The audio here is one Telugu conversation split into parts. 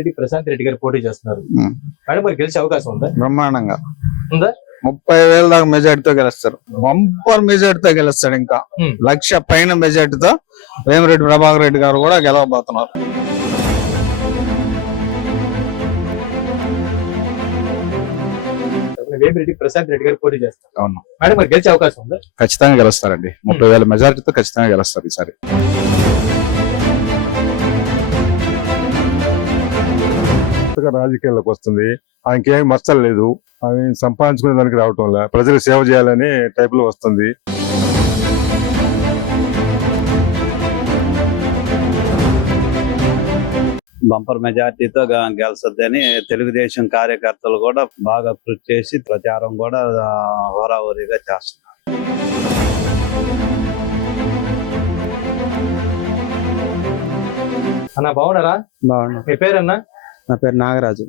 వేమిరెడ్డి ప్రశాంత్ రెడ్డి గారు పోటీ చేస్తున్నారు. మేడం మరి గెలిచే అవకాశం ఉందా? బ్రహ్మాండంగా. ఉందా? ముప్పై వేల దాకా మెజార్టీతో గెలుస్తారు. బంపర్ మెజార్టీతో గెలుస్తాడు ఇంకా. లక్ష పైన మెజార్టీతో వేమిరెడ్డి ప్రభాకర్ రెడ్డి గారు కూడా గెలవబోతున్నారు. వేమిరెడ్డి ప్రశాంత్ రెడ్డి గారు పోటీ చేస్తారు. అవును. మేడం మరి గెలిచే అవకాశం ఉందా? ఖచ్చితంగా గెలుస్తారండి. ముప్పై వేల మెజారిటీతో ఖచ్చితంగా గెలుస్తారు ఈసారి. కొత్తగా రాజకీయాల్లోకి వస్తుంది. ఆయనకి ఏం మచ్చలు లేదు ఆమె సంపాదించుకునే దానికి రావటం లే ప్రజలకు సేవ చేయాలని టైప్లో వస్తుంది. బంపర్ మెజార్టీతో గెలుస్తుందని తెలుగుదేశం కార్యకర్తలు కూడా బాగా కృషి చేసి ప్రచారం కూడా హోరాహోరీగా చేస్తున్నారు. అన్న బాగున్నారా? బాగున్నా. మీ పేరన్నా? నా పేరు నాగరాజు.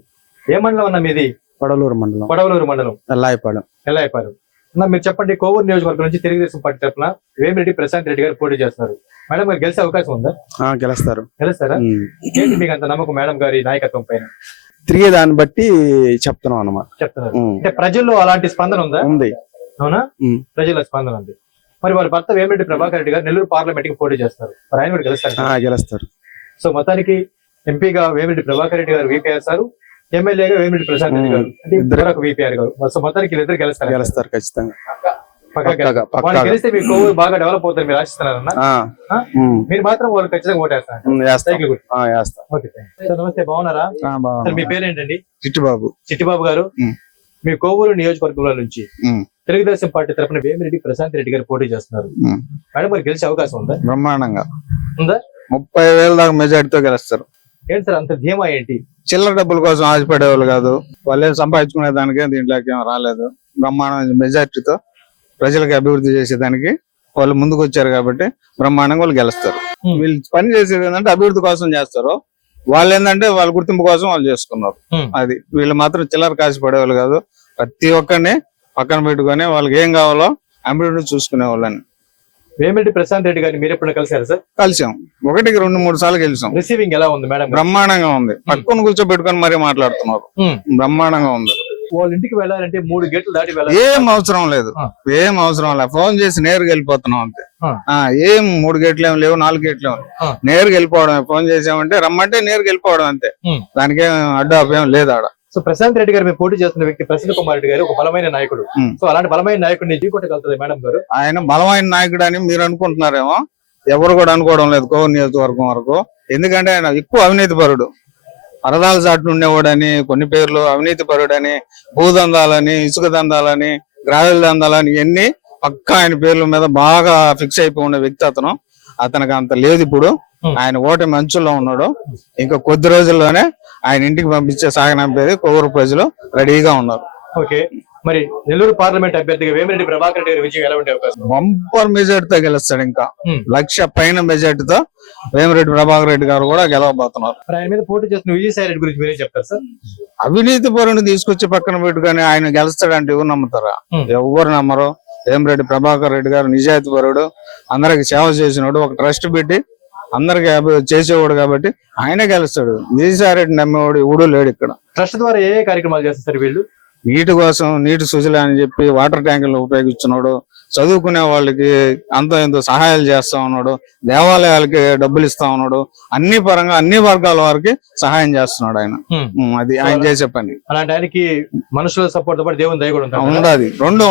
ఏ మండలం అన్న మీది? కొడలూరు మండలం. కొడవలూరు మండలం. ఎల్లాయిపాలెం ఎలా అయిపోయారు అన్న మీరు చెప్పండి కోవూరు నియోజకవర్గం నుంచి తెలుగుదేశం పార్టీ తరఫున వేమిరెడ్డి ప్రశాంత్ రెడ్డి గారు పోటీ చేస్తున్నారు. మేడం మరి గెలిచే అవకాశం ఉందా? గెలుస్తారు. గెలుస్తారా. ఏంటి మీకు అంత నమ్మకం మేడం గారి నాయకత్వం పైన? తిరిగే దాన్ని బట్టి చెప్తున్నాం అన్నమాట. చెప్తున్నారు. అంటే ప్రజల్లో అలాంటి స్పందన ఉందా? ఉంది. అవునా. ప్రజల స్పందన ఉంది. మరి వారి భర్త వేమిరెడ్డి ప్రభాకర్ రెడ్డి గారు నెల్లూరు పార్లమెంట్కి పోటీ చేస్తారు. మరి ఆయన కూడా గెలుస్తారు? గెలుస్తారు. సో మొత్తానికి ఎంపీగా వేమిరెడ్డి ప్రభాకర్ రెడ్డి గారు వీపీఆర్ సార్ ఎమ్మెల్యేగా వేమిరెడ్డి ప్రశాంత్ రెడ్డి గారు. ఇద్దరు. వీపీఆర్ గారు. మొత్తానికి వీళ్ళిద్దరు గెలుస్తారు. గెలుస్తారు ఖచ్చితంగా. గెలిస్తే మీ బాగా డెవలప్ అవుతుంది మీరు ఆశిస్తున్నారన్న. మీరు మాత్రం వాళ్ళు ఖచ్చితంగా ఓటేస్తారు. సార్ నమస్తే బాగున్నారా? సార్ మీ పేరేంటండి? చిట్టుబాబు. చిట్టిబాబు గారు. మీ కోవూరు నియోజకవర్గంలో నుంచి. తెలుగుదేశం పార్టీ తరఫున వేమిరెడ్డి ప్రశాంత్ రెడ్డి గారు పోటీ చేస్తున్నారు. మేడం మరి గెలిచే అవకాశం ఉందా? బ్రహ్మాండంగా. ఉందా? ముప్పై వేల దాకా మెజార్టీతో గెలుస్తారు. ఏంటి సార్ అంత ధీమా ఏంటి? చిల్లర డబ్బుల కోసం ఆశపడేవాళ్ళు కాదు. వాళ్ళే సంపాదించుకునే దానికే దీంట్లోకి ఏం రాలేదు. బ్రహ్మాండమైన మెజార్టీతో ప్రజలకు అభివృద్ధి చేసేదానికి వాళ్ళు ముందుకు వచ్చారు కాబట్టి బ్రహ్మాండంగా వాళ్ళు గెలుస్తారు. వీళ్ళు పని చేసేది ఏంటంటే అభివృద్ధి కోసం చేస్తారు. వాళ్ళు ఏంటంటే వాళ్ళ గుర్తింపు కోసం వాళ్ళు చేసుకున్నారు. అది వీళ్ళు మాత్రం చిల్లర కాసి పడేవాళ్ళు కాదు. ప్రతి ఒక్కరిని పక్కన పెట్టుకొని వాళ్ళకి ఏం కావాలో అభివృద్ధి చూసుకునే వాళ్ళని వేమిరెడ్డి ప్రశాంత్ రెడ్డి గారిని మీరు ఎప్పుడైనా కలిసారు సార్? కలిసాం. ఒకటికి రెండు మూడు సార్లు గెలిచాం రిసీవింగ్ ఎలా ఉంది మేడం? బ్రహ్మాండంగా ఉంది. పక్కన కూర్చోబెట్టుకొని మరీ మాట్లాడుతున్నారు. Hmm. బ్రహ్మాండంగా ఉంది. వాళ్ళ ఇంటికి వెళ్ళాలంటే మూడు గేట్లు దాటి వెళ్ళాలి. ఏం అవసరం లేదు. ఏం అవసరం లేదు. ఫోన్ చేసి నేరుగా వెళ్ళిపోతున్నాం అంతే. ఏం మూడు గేట్లు ఏం లేవు నాలుగు గేట్లు ఏం లేవు. ఆ. నేరుగా వెళ్ళిపోవడం ఫోన్ చేసామంటే రమ్మంటే నేరుగా వెళ్ళిపోవడం అంతే. ఉమ్. దానికేం అడ్డు అభ్యం లేదు ఆడ. సో ప్రశాంత్ రెడ్డి గారు మీరు పోటీ చేస్తున్న వ్యక్తి ప్రసన్న కుమార్ రెడ్డి గారు ఒక బలమైన నాయకుడు. సో అలాంటి బలమైన నాయకుడిని ఢీకొట్టగలుగుతుంది మేడం గారు? ఆయన బలమైన నాయకుడు అని మీరు అనుకుంటున్నారేమో. ఎవరు కూడా అనుకోవడం లేదు కోవూరు నియోజకవర్గం వరకు. ఎందుకంటే ఆయన ఎక్కువ అవినీతి పరుడు. అరదాల చాటు ఉండేవాడని కొన్ని పేర్లు అవినీతి పరుడని భూదందాలని ఇసుక దందాలని గ్రావెల్ దందాలని ఇవన్నీ పక్కా ఆయన పేర్ల మీద బాగా ఫిక్స్ అయిపోయి ఉన్న వ్యక్తి అతను. అతనికి అంత లేదు ఇప్పుడు. ఆయన ఓటమి అంచుల్లో ఉన్నాడు. ఇంకా కొద్ది రోజుల్లోనే ఆయన ఇంటికి పంపించే సాగనంపేది కోవూరు ప్రజలు రెడీగా ఉన్నారు. ఓకే. మరి నెల్లూరు పార్లమెంట్ అభ్యర్థిగా వేమిరెడ్డి ప్రభాకర్ రెడ్డి విజయం ఎలా ఉండే అవకాశం? బంపర్ మెజార్టీతో గెలుస్తాడు ఇంకా. లక్ష పైన మెజార్టీతో వేమిరెడ్డి ప్రభాకర్ రెడ్డి గారు కూడా గెలవబోతున్నారు. ఆయన మీద పోటీ చేస్తున్న విజయసాయి రెడ్డి గురించి మీరేం చెప్తారు సార్? అవినీతి పరుని తీసుకొచ్చి పక్కన పెట్టుకొని ఆయన గెలుస్తాడంటే ఎవరు నమ్ముతారా. ఎవరు నమ్మరు? వేమిరెడ్డి ప్రభాకర్ రెడ్డి గారు నిజాయితీ పరుడు అందరికి సేవ చేసినాడు ఒక ట్రస్ట్ పెట్టి అందరికి చేసేవాడు కాబట్టి ఆయనే గెలుస్తాడు. విజయసాయి రెడ్డి నమ్మేవాడు ఎవడు లేడు ఇక్కడ. ట్రస్ట్ ద్వారా ఏ ఏ కార్యక్రమాలు చేస్తారు సార్ వీళ్ళు? నీటి కోసం నీటి సుజల అని చెప్పి వాటర్ ట్యాంకులు ఉపయోగిస్తున్నాడు. చదువుకునే వాళ్ళకి అంత ఎంతో సహాయాలు చేస్తా ఉన్నాడు. దేవాలయాలకి డబ్బులు ఇస్తా ఉన్నాడు. అన్ని పరంగా అన్ని వర్గాల వారికి సహాయం చేస్తున్నాడు ఆయన. అది ఆయన చేసే పని. అలాంటి ఆయనకి మనుషుల సపోర్ట్ పాటు దేవుని దయ కూడా? ఉండదు. రెండు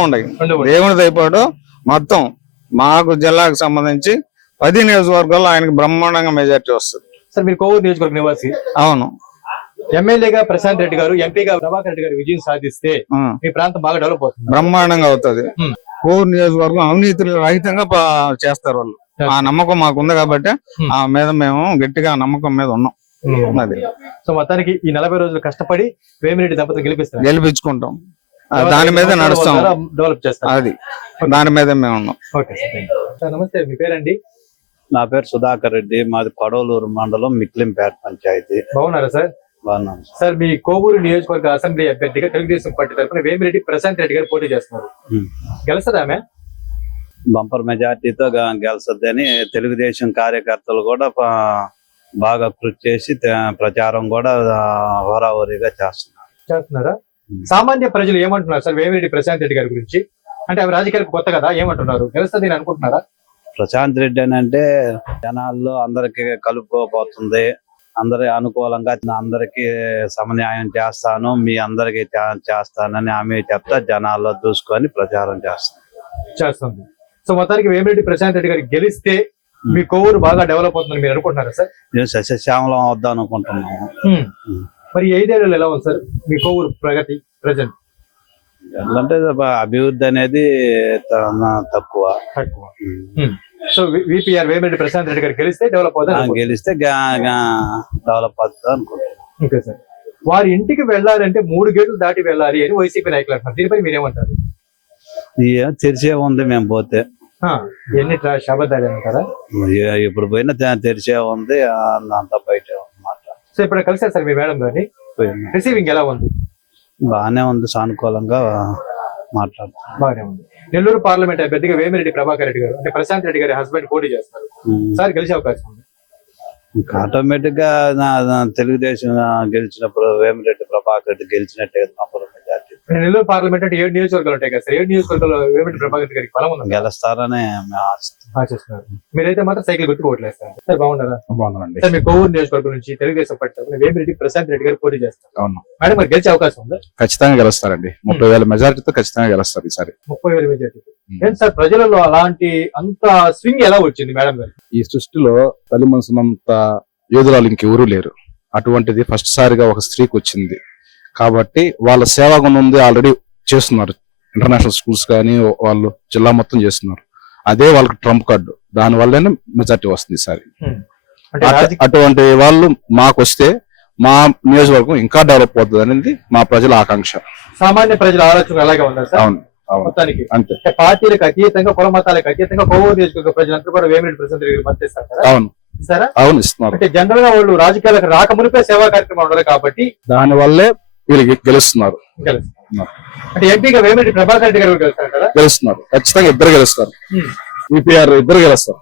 కూడా. దేవుని దయపాటు మొత్తం మాకు జిల్లాకు సంబంధించి పది నియోజకవర్గాల్లో ఆయనకి బ్రహ్మాండంగా మెజార్టీ వస్తుంది. సార్ మీరు కోవూరు నియోజకవర్గ నివాసి. అవును. ఎమ్మెల్యేగా ప్రశాంత్ రెడ్డి గారు ఎంపీగా ప్రభాకర్ రెడ్డి గారు విజయం సాధిస్తే మీ ప్రాంతం బాగా డెవలప్ అవుతుంది. బ్రహ్మాండంగా అవుతుంది. కోర్ నియోజకవర్గం అవినీతి రహితంగా చేస్తారు వాళ్ళు. ఆ నమ్మకం మాకు ఉంది కాబట్టి. ఆ మీద మేము గట్టిగా నమ్మకం మీద ఉన్నాం. అది. సో మొత్తానికి ఈ నలభై రోజులు కష్టపడి వేమిరెడ్డి దంపతులు గెలిపిస్తారు గెలిపించుకుంటాం. దాని మీద నడుస్తాం. డెవలప్ చేస్తారు. అది. దాని మీద మేము ఉన్నాం. ఓకే నమస్తే. మీ పేరండి? నా పేరు సుధాకర్ రెడ్డి. మాది కొడవలూరు మండలం మిక్లింపేట పంచాయతీ. బాగున్నారా సార్? బాగున్నాను సార్. మీ కోవూరు నియోజకవర్గ అసెంబ్లీ అభ్యర్థిగా తెలుగుదేశం పార్టీ తరఫున వేమిరెడ్డి ప్రశాంత్ రెడ్డి గారు పోటీ చేస్తున్నారు. గెలుస్తుందా ఆమె? బంపర్ మెజార్టీతో గెలుస్తుందని తెలుగుదేశం కార్యకర్తలు కూడా బాగా కృషి చేసి ప్రచారం కూడా హోరాహోరీగా చేస్తున్నారు. చేస్తున్నారా? సామాన్య ప్రజలు ఏమంటున్నారు సార్ వేమిరెడ్డి ప్రశాంత్ రెడ్డి గారి గురించి? అంటే అవి రాజకీయాలకు కొత్త కదా ఏమంటున్నారు? గెలుస్తుంది అని అనుకుంటున్నారా? ప్రశాంత్ రెడ్డి అని అంటే జనాల్లో అందరికి కలుపుకోబోతుంది. అందరి అనుకూలంగా అందరికి సమన్యాయం చేస్తాను. మీ అందరికి చేస్తానని ఆమె చెప్తా జనాల్లో దూసుకొని ప్రచారం చేస్తాను. చేస్తుంది. సో మొత్తానికి వేమిరెడ్డి ప్రశాంత్ రెడ్డి గారికి గెలిస్తే మీ కొవ్వూరు బాగా డెవలప్ అవుతుందని మీరు అనుకుంటున్నారా సార్? నేను సస్యశ్యామలం వద్దాం అనుకుంటున్నాము. మరి ఈ ఐదేళ్ళలో ఎలా ఉంది సార్ మీ కొవ్వూరు ప్రగతి ప్రజెంట్? అంటే అభివృద్ధి అనేది తక్కువ. తక్కువ. సో విపిఆర్ వేమిరెడ్డి ప్రశాంత్ రెడ్డి గారు గెలిస్తే డెవలప్ అవుతుంది గెలిస్తే డెవలప్ అవుతుంది అనుకుంటున్నాను. Okay sir. వారి ఇంటికి వెళ్ళాలంటే మూడు గేట్లు దాటి వెళ్ళాలి అని వైసీపీ నాయకులు అంటున్నారు. దీనిపై మీరేమంటారు? తెరిచే ఉంది మేము పోతే. ఎన్ని అబద్ధాలు అంటారా ఇప్పుడు పోయినా తెరిచే ఉంది అంతా బయట సో ఇప్పుడు కలిసారు సార్ మీ మేడం గారిని? రిసీవింగ్ ఎలా ఉంది? బాగానే ఉంది సానుకూలంగా మాట్లాడుతున్నాం. బాగానే ఉంది. నెల్లూరు పార్లమెంట్ అభ్యర్థిగా వేమిరెడ్డి ప్రభాకర్ రెడ్డి గారు అంటే ప్రశాంత్ రెడ్డి గారి హస్బెండ్ పోటీ చేస్తారు. సార్ గెలిచే అవకాశం ఉంది. ఆటోమేటిక్గా నా- తెలుగుదేశం గెలిచినప్పుడు వేమిరెడ్డి ప్రభాకర్ రెడ్డి గెలిచినట్టే నెల్లూరు పార్లమెంట్ అంటే ఏడు నియోజకవర్గాలు ఉంటాయి కదా సార్. ఏడు నియోజకవర్గాల్లో వేమిరెడ్డి ప్రభాకర్ రెడ్డి గారికి బలం ఉంది? గెలుస్తారని. ఆశిస్తున్నారు. మీరైతే మాత్రం సైకిల్ గుర్తు ఓట్లేస్తారు సార్ బాగున్నారా? బాగున్నానండి సార్ మీ కోవూరు నియోజకవర్గం నుంచి తెలుగుదేశం పార్టీ తరఫున వేమిరెడ్డి ప్రశాంత్ రెడ్డి గారు పోటీ చేస్తారు. అవును. మేడం మరి గెలిచే అవకాశం ఉందా? ఖచ్చితంగా గెలుస్తారండి. ముప్పై వేల మెజారిటీతో ఖచ్చితంగా గెలుస్తారు ఈసారి. ముప్పై వేల మెజార్టీ ఏంటి సార్ ప్రజలలో అలాంటి అంత స్వింగ్ ఎలా వచ్చింది మేడం గారు? ఈ సృష్టిలో తల్లి మనసునంత యోధురాలు ఇంకెవరూ లేరు. అటువంటిది ఫస్ట్ సారిగా ఒక స్త్రీకి వచ్చింది. కాబట్టి వాళ్ళ సేవా గుణం ఉంది ఆల్రెడీ చేస్తున్నారు. ఇంటర్నేషనల్ స్కూల్స్ కానీ వాళ్ళు జిల్లా మొత్తం చేస్తున్నారు. అదే వాళ్ళకి ట్రంప్ కార్డు. దాని వల్లనే మెజార్టీ వస్తుంది ఈసారి అటువంటి వాళ్ళు మాకు వస్తే మా నియోజకవర్గం ఇంకా డెవలప్ అవుతుంది అనేది మా ప్రజల ఆకాంక్ష. సామాన్య ప్రజల ఆలోచన అలాగే ఉన్నారు సార్? అవును. అవును. మొత్తానికి. అంతే. అంటే పార్టీలకు అతీతంగా కుల మతాలకు అతీతంగా కోవూరు నియోజకవర్గ ప్రజలందరూ కూడా వేమిరెడ్డి ప్రశాంత్ రెడ్డి గారు మద్దతిస్తారు? అవును. సరే అవును ఇస్తున్నారు. అంటే జనరల్గా వాళ్ళు రాజకీయాలకు రాక మునిపే సేవా కార్యక్రమం ఉండదు కాబట్టి దాని వల్లే వీళ్ళు గెలుస్తున్నారు. గెలుస్తున్నారు. ఖచ్చితంగా ఇద్దరు గెలుస్తారు. విపిఆర్ ఇద్దరు గెలుస్తారు.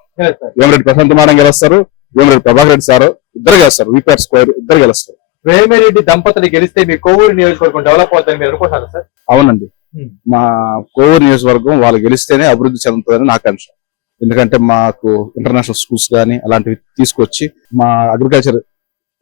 వేమిరెడ్డి ప్రశాంత్ మాడం గెలుస్తారు. వేమిరెడ్డి ప్రభాకర్ రెడ్డి సార్ ఇద్దరు గెలుస్తారు. విపిఆర్ స్క్వేర్ ఇద్దరు గెలుస్తారు. వేమిరెడ్డి దంపతులు గెలిస్తే మీ కోవూరు నియోజకవర్గం డెవలప్ అవుతుందని మీరు అనుకుంటున్నారు సార్? అవునండి. మా కోవూరు నియోజకవర్గం వాళ్ళు గెలిస్తేనే అభివృద్ధి చెందుతుందని నా ఆకాంక్ష ఎందుకంటే మాకు ఇంటర్నేషనల్ స్కూల్స్ కానీ అలాంటివి తీసుకొచ్చి మా అగ్రికల్చర్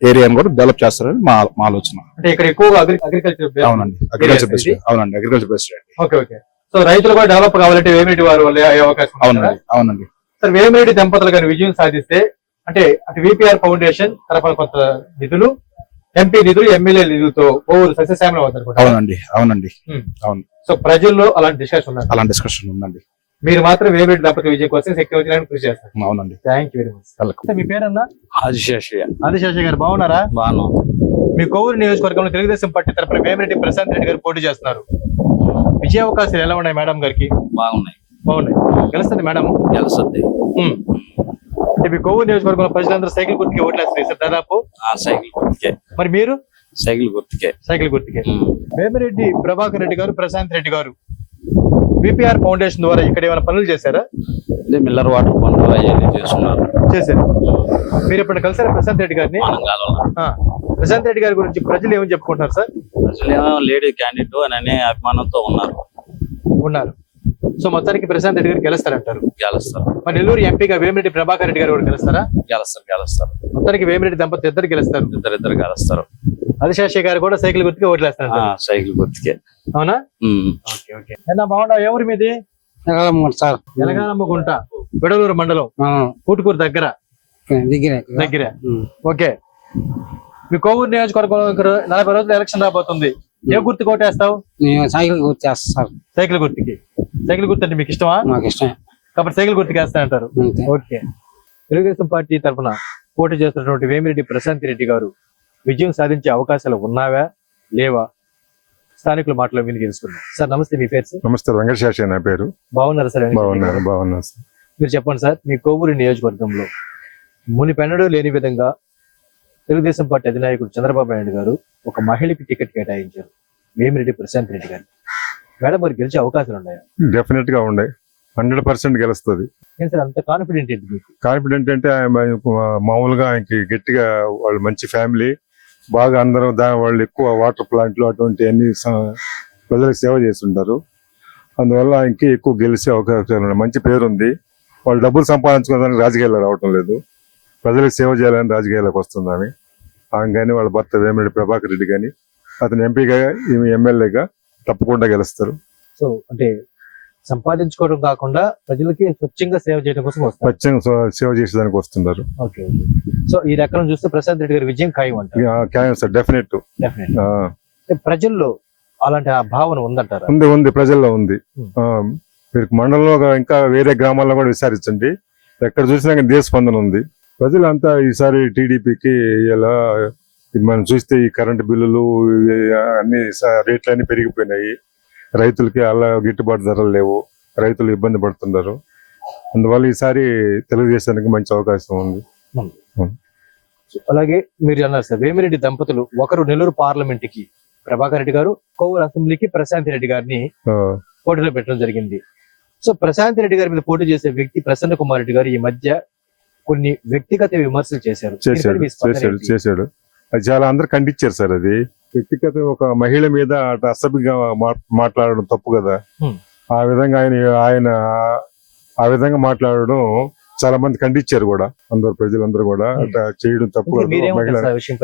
ఏరియాని కూడా డెవలప్ చేస్తారని మా మా ఆలోచన. అంటే ఇక్కడ ఎక్కువగా అగ్రి అగ్రికల్చర్ అవునండి. అగ్రికల్చర్ అవునండి agriculture best okay okay so రైతులు కూడా డెవలప్ కావాలంటే వేమిరెడ్డి వారి వల్ల అయ్యే అవకాశం? అవునండి అవునండి. సార్ వేమిరెడ్డి దంపతులు గారి విజయం సాధిస్తే అంటే అటు విపిఆర్ ఫౌండేషన్ తరఫున కొంత నిధులు ఎంపీ నిధులు ఎమ్మెల్యే నిధులతో ఓవర్ సస్యశ్యామలం అవుతారు అవునండి అవునండి. సో ప్రజల్లో అలాంటి డిస్కషన్ ఉన్నారు అలాంటి డిస్కషన్ ఉందండి. మీరు మాత్రం వేమిరెడ్డి దంపతుల విజయం కోసం శక్తి వచ్చిన కృషి చేస్తారు. అవునండి. థ్యాంక్ యూ వెరీ మచ్ మీ పేరన్నా? ఆదిశేషయ్య. ఆదిశేష గారు బాగున్నారా? బాను మీ కోవూరు నియోజకవర్గంలో తెలుగుదేశం పార్టీ తరఫున వేమిరెడ్డి ప్రశాంత్ రెడ్డి గారు పోటీ చేస్తున్నారు. విజయ అవకాశాలు ఎలా ఉన్నాయి మేడం గారికి? బాగున్నాయి. బాగున్నాయి. గెలుస్తుంది మేడం? గెలుస్తుంది. అంటే మీ కోవూరు నియోజకవర్గంలో ప్రజలందరూ సైకిల్ గుర్తుకి ఓట్లేస్తారు సార్ దాదాపు? ఆ సైకిల్ గుర్తుకే. మరి మీరు? సైకిల్ గుర్తుకే. సైకిల్ గుర్తుకే. వేమిరెడ్డి ప్రభాకర్ రెడ్డి గారు ప్రశాంత్ రెడ్డి గారు. విపిఆర్ ఫౌండేషన్ ద్వారా ఇక్కడ ఏమైనా పనులు చేశారా? మిల్లర్ వాటర్ పనులు అవన్నీ చేస్తున్నారు. చేశారు. మీరు ఇప్పుడు కలిసారా ప్రశాంత్ రెడ్డి గారిని? ఆ. ప్రశాంత్ రెడ్డి గారి గురించి ప్రజలు ఏమని చెప్పుకుంటున్నారు సార్? ప్రజలేమో లేడీ క్యాండిడేట్ అని అనే అభిమానంతో ఉన్నారు. ఉన్నారు. సో మొత్తానికి ప్రశాంత్ రెడ్డి గారు గెలుస్తారంటారు. గెలుస్తారు. మరి నెల్లూరు ఎంపీగా వేమిరెడ్డి ప్రభాకర్ రెడ్డి గారు కూడా గెలుస్తారా? గెలుస్తారు గెలుస్తారు. మొత్తానికి వేమిరెడ్డి దంపతులు ఇద్దరు గెలుస్తారు. ఇద్దరిద్దరు గెలుస్తారు. ఆదిశాషి గారు కూడా సైకిల్ గుర్తుకి ఓట్లేస్తారు. ఆ, సైకిల్ గుర్తుకే. అవునా. Okay okay. ఏనా బాగుండవు ఎవరి మీది? సార్. ఎలగానమ్మ గుంట. విడలూరు మండలం. కూటుకూరు దగ్గర. దిగిరే దగ్గరే. ఓకే. మీ కోవూరు నియోజకవర్గంలో నలభై రోజులు ఎలక్షన్ రాబోతుంది. ఏ గుర్తు కోటేస్తావు నేను సైకిల్ గుర్తేస్తా సార్ సైకిల్ గుర్తుకి. సైకిల్ గుర్తు అంటే మీకు ఇష్టమా నాకు ఇష్టం కాబట్టి సైకిల్ గుర్తుకి వేస్తా అంటారు అంతే. ఓకే. తెలుగుదేశం పార్టీ తరఫున పోటీ చేస్తున్నటువంటి వేమిరెడ్డి ప్రశాంత్ రెడ్డి గారు విజయం సాధించే అవకాశాలు ఉన్నావా? లేవా? స్థానికుల మాటలో విని తెలుసుకుందాం సార్ నమస్తే. మీ పేరు? సార్ నమస్తే. వెంకటేశ్వర నా పేరు. బాగున్నారా సార్? బాగున్నారు బాగున్నారు సార్. మీరు చెప్పండి సార్ మీ కోవూరు నియోజకవర్గంలో మునిపెన్నడూ లేని విధంగా తెలుగుదేశం పార్టీ అధినాయకుడు చంద్రబాబు నాయుడు గారు ఒక మహిళకి టికెట్ కేటాయించారు. వేమిరెడ్డి ప్రశాంత్ రెడ్డి గారు. మేడం మరి గెలిచే అవకాశాలు ఉన్నాయా? డెఫినెట్గా ఉండే హండ్రెడ్ పర్సెంట్ గెలుస్తుంది. అంత కాన్ఫిడెంట్ ఏంటి మీకు? కాన్ఫిడెంట్ అంటే ఆయన మామూలుగా ఆయనకి గట్టిగా వాళ్ళు మంచి ఫ్యామిలీ బాగా అందరూ దా వాళ్ళు ఎక్కువ వాటర్ ప్లాంట్లు అటువంటి అన్ని ప్రజలకు సేవ చేస్తుంటారు. అందువల్ల ఆయనకి ఎక్కువ గెలిచే అవకాశాలు ఉన్నాయి. మంచి పేరు ఉంది వాళ్ళు డబ్బులు సంపాదించుకోవడానికి రాజకీయాల్లో రావటం లేదు. ప్రజలకు సేవ చేయాలని రాజకీయాలకు వస్తుంది ఆమె. ఆమె కానీ వాళ్ళ భర్త వేమిరెడ్డి ప్రభాకర్ రెడ్డి కానీ అతను ఎంపీగా ఈమె ఎమ్మెల్యేగా తప్పకుండా గెలుస్తారు. సో అంటే సంపాదించుకోవడం కాకుండా ప్రజలకి స్వచ్ఛంగా సేవ చేయడం కోసం వస్తారు. స్వచ్ఛంగా సేవ చేసేదానికి వస్తున్నారు. ఓకే. సో ఈ రకం చూస్తే ప్రశాంత్ రెడ్డి గారి విజయం ఖాయం అంటారు. క్యాన్సర్ డెఫినెట్ డెఫినెట్ ప్రజల్లో అలాంటి ఆ భావన ఉందంటారా? ఉంది ఉంది ప్రజల్లో ఉంది. మీరు మండలంలో ఇంకా వేరే గ్రామాల్లో కూడా విచారించండి ఎక్కడ చూసినా దేశ స్పందన ఉంది. ప్రజలంతా ఈసారి టీడీపీకి ఇలా మనం చూస్తే ఈ కరెంటు బిల్లులు అన్ని రేట్లు అన్ని పెరిగిపోయినాయి. రైతులకి అలా గిట్టుబాటు ధరలు లేవు. రైతులు ఇబ్బంది పడుతున్నారు. అందువల్ల ఈసారి తెలుగుదేశానికి మంచి అవకాశం ఉంది. అలాగే మీరు అన్నారు సార్ వేమిరెడ్డి దంపతులు ఒకరు నెల్లూరు పార్లమెంట్కి ప్రభాకర్ రెడ్డి గారు కోవూరు అసెంబ్లీకి ప్రశాంత్ రెడ్డి గారిని పోటీలో పెట్టడం జరిగింది. సో ప్రశాంత్ రెడ్డి గారి మీద పోటీ చేసే వ్యక్తి ప్రసన్న కుమార్ రెడ్డి గారు ఈ మధ్య కొన్ని వ్యక్తిగత విమర్శలు చేశారు చేశాడు చేశాడు? చేశాడు అది చాలా అందరు ఖండించారు సార్ అది వ్యక్తిగత ఒక మహిళ మీద అటు అసభ్యంగా మాట్లాడడం తప్పు కదా. ఆ విధంగా ఆయన ఆయన ఆ విధంగా మాట్లాడడం చాలా మంది ఖండించారు కూడా అందరు ప్రజలందరూ కూడా. అట్లా చేయడం తప్పు మహిళ?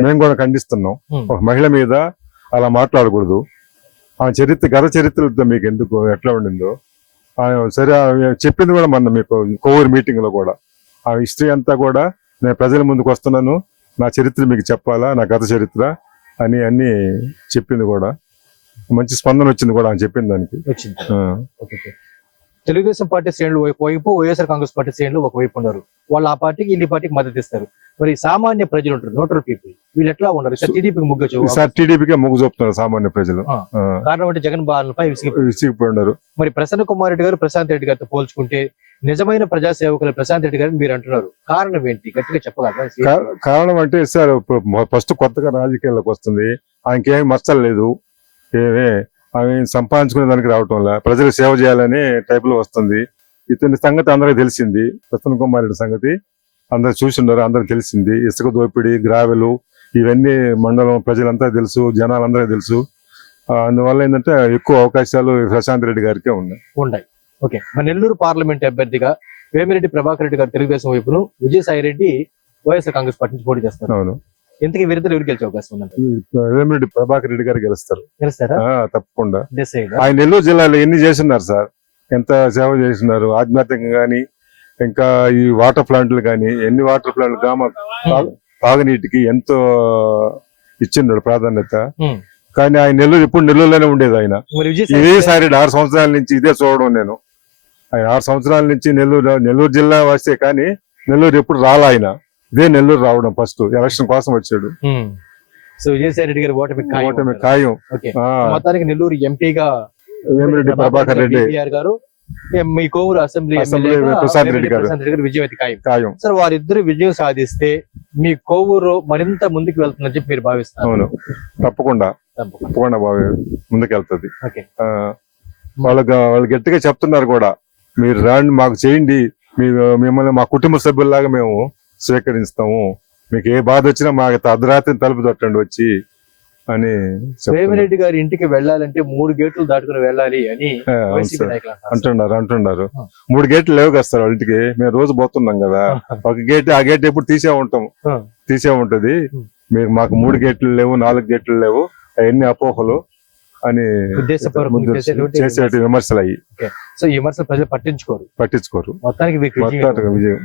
మేము కూడా ఖండిస్తున్నాం. ఒక మహిళ మీద అలా మాట్లాడకూడదు ఆ చరిత్ర గత చరిత్రతో మీకు ఎందుకు ఎట్లా ఉండిందో సరే చెప్పింది కూడా మొన్న మీకు కోవూరు మీటింగ్లో కూడా ఆ హిస్టరీ అంతా కూడా నేను ప్రజల ముందుకు వస్తున్నాను. నా చరిత్ర మీకు చెప్పాలా? నా గత చరిత్ర అని అన్ని చెప్పింది కూడా. మంచి స్పందన వచ్చింది కూడా ఆమె చెప్పిన దానికి. తెలుగుదేశం పార్టీ శ్రేణులు ఒకవైపు వైఎస్ఆర్ కాంగ్రెస్ పార్టీ శ్రేణులు ఒకవైపు ఉన్నారు. వాళ్ళు ఆ పార్టీకి ఈ పార్టీకి మద్దతు ఇస్తారు. మరి సామాన్య ప్రజలు ఉంటారు. నోటల్ పీపుల్. వీళ్ళు ఎట్లా ఉన్నారు? టీడీపీకి ముగ్గు టీడీపీకే మొగ్గు చూపుతున్నారు సామాన్య ప్రజలు. కారణం అంటే జగన్ విసిగి విసిగిపోయి ఉన్నారు. మరి ప్రసన్న కుమార్ రెడ్డి గారు ప్రశాంత్ రెడ్డి గారితో పోల్చుకుంటే నిజమైన ప్రజా సేవకులు ప్రశాంత్ రెడ్డి గారిని మీరు అంటున్నారు. కారణం ఏంటి? గట్టిగా చెప్పగలరా? కారణం అంటే సార్ ఫస్ట్ కొత్తగా రాజకీయాల్లోకి వస్తుంది. ఆయనకేం మచ్చలేదు ఆమె సంపాదించుకునే దానికి రావటం లే ప్రజలకు సేవ చేయాలనే టైప్లో వస్తుంది. ఇతని సంగతి అందరికి తెలిసింది. ప్రసన్న కుమార్ రెడ్డి సంగతి అందరు చూసిండారు అందరికి తెలిసింది. ఇసుక దోపిడీ గ్రావెలు ఇవన్నీ మండలం ప్రజలంతా తెలుసు జనాలందరికీ తెలుసు. అందువల్ల ఏంటంటే ఎక్కువ అవకాశాలు ప్రశాంత్ రెడ్డి గారికే ఉన్నాయి. ఉన్నాయి. ఓకే. మరి నెల్లూరు పార్లమెంట్ అభ్యర్థిగా వేమిరెడ్డి ప్రభాకర్ రెడ్డి గారు Telugu Desam వైపును Vijayasai Reddy YSR Congress party నుంచి పోటీ చేస్తారు. అవును. ఇంతకీ వీరిద్దరు ఎవరు గెలిచే అవకాశం ఉందంట వేమిరెడ్డి ప్రభాకర్ రెడ్డి గారు గెలుస్తారు. తెలుస్తారా ఆ, తప్పకుండా. డిసైడ్ ఆయన నెల్లూరు జిల్లాలో ఎన్ని చేస్తున్నారు సార్? ఎంత సేవ చేస్తున్నారు ఆధ్యాత్మికంగా కానీ ఇంకా ఈ వాటర్ ప్లాంట్లు కానీ ఎన్ని వాటర్ ప్లాంట్లు గ్రామ తాగునీటికి ఎంతో ఇచ్చిండు ప్రాధాన్యత. కానీ ఆయన నెల్లూరు ఇప్పుడు నెల్లూరులోనే ఉండేది ఆయన. మరి విజయసాయి ఇదే సారి ఆరు సంవత్సరాల నుంచి ఇదే చూడడం నేను. ఆయన ఆరు సంవత్సరాల నుంచి నెల్లూరు నెల్లూరు జిల్లా వస్తే కానీ నెల్లూరు ఎప్పుడు రాలా ఆయన. ఇదే నెల్లూరు రావడం ఫస్ట్ ఎలక్షన్ కోసం వచ్చాడు. సో విజయసాయి రెడ్డి గారి ఓటమి ఓటమి. ఖాయం. మొత్తానికి నెల్లూరు ఎంపీగా వేమిరెడ్డి ప్రభాకర్ రెడ్డి. గారు మీ కోవూరు అసెంబ్లీ అసెంబ్లీ ప్రశాంత్ రెడ్డి గారు. ప్రశాంత్ రెడ్డి గారు విజయం అయితే ఖాయం. ఖాయం. సార్ వారిద్దరు విజయం సాధిస్తే మీ కోవూరు మరింత ముందుకు వెళ్తుందని చెప్పి మీరు భావిస్తారు. అవును. తప్పకుండా. తప్పకుండా. బాగా ముందుకెళ్తది. ఓకే. ఆ, వాళ్ళకి వాళ్ళు గట్టిగా చెప్తున్నారు కూడా. మీరు రాండి మాకు చేయండి. మీ మిమ్మల్ని మా కుటుంబ సభ్యుల్లాగా మేము స్వీకరిస్తాము. మీకు ఏ బాధ వచ్చినా మా అర్ధరాత్రి తలుపు తట్టండి వచ్చి అని చెప్తున్నారు. వేమిరెడ్డి గారి ఇంటికి వెళ్ళాలంటే మూడు గేట్లు దాటుకుని వెళ్ళాలి అని అంటున్నారు. అంటున్నారు. మూడు గేట్లు లేవు కదా సార్ ఇంటికి? మేము రోజు పోతున్నాం కదా. ఒక గేట్ ఆ గేట్ ఎప్పుడు తీసే ఉంటాం. తీసే ఉంటది. మీరు మాకు మూడు గేట్లు లేవు నాలుగు గేట్లు లేవు. అవన్నీ అపోహలు అని చేసేటి విమర్శలు అయ్యి. సో ఈ విమర్శలు ప్రజలు పట్టించుకోరు. పట్టించుకోరు. మీకు మొత్తానికి విజయం.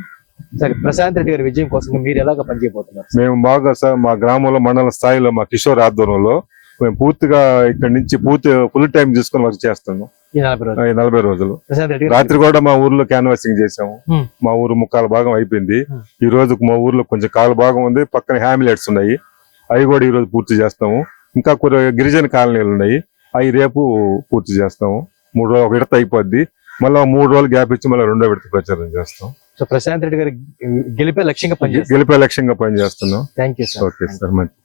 సరే ప్రశాంత్ రెడ్డి గారి విజయం కోసం మీరు ఎలాగ పనిచేయబోతున్నారు? మేము బాగా సార్ మా గ్రామంలో మండల స్థాయిలో మా కిషోర్ ఆధ్వర్యంలో మేము పూర్తిగా ఇక్కడ నుంచి పూర్తి ఫుల్ టైం తీసుకొని వర్క్ చేస్తున్నాం ఈ నలభై రోజులు. రాత్రి కూడా మా ఊర్లో క్యాన్వాసింగ్ చేసాము. మా ఊరు ముక్కాల భాగం అయిపోయింది. ఈ రోజు మా ఊర్లో కొంచెం కాల భాగం ఉంది పక్కన హ్యామిలెట్స్ ఉన్నాయి. అవి కూడా ఈ రోజు పూర్తి చేస్తాము. ఇంకా కొన్ని గిరిజన కాలనీలు ఉన్నాయి. అవి రేపు పూర్తి చేస్తాము. మూడు రోజులు ఒక విడత అయిపోద్ది. మళ్ళీ మూడు రోజులు గ్యాప్ ఇచ్చి మళ్ళీ రెండో విడత ప్రచారం చేస్తాం. సో ప్రశాంత్ రెడ్డి గారి గెలిపే లక్ష్యంగా పనిచేస్తారు గెలిపే లక్ష్యంగా పనిచేస్తున్నాం. Thank you sir okay sir మంచి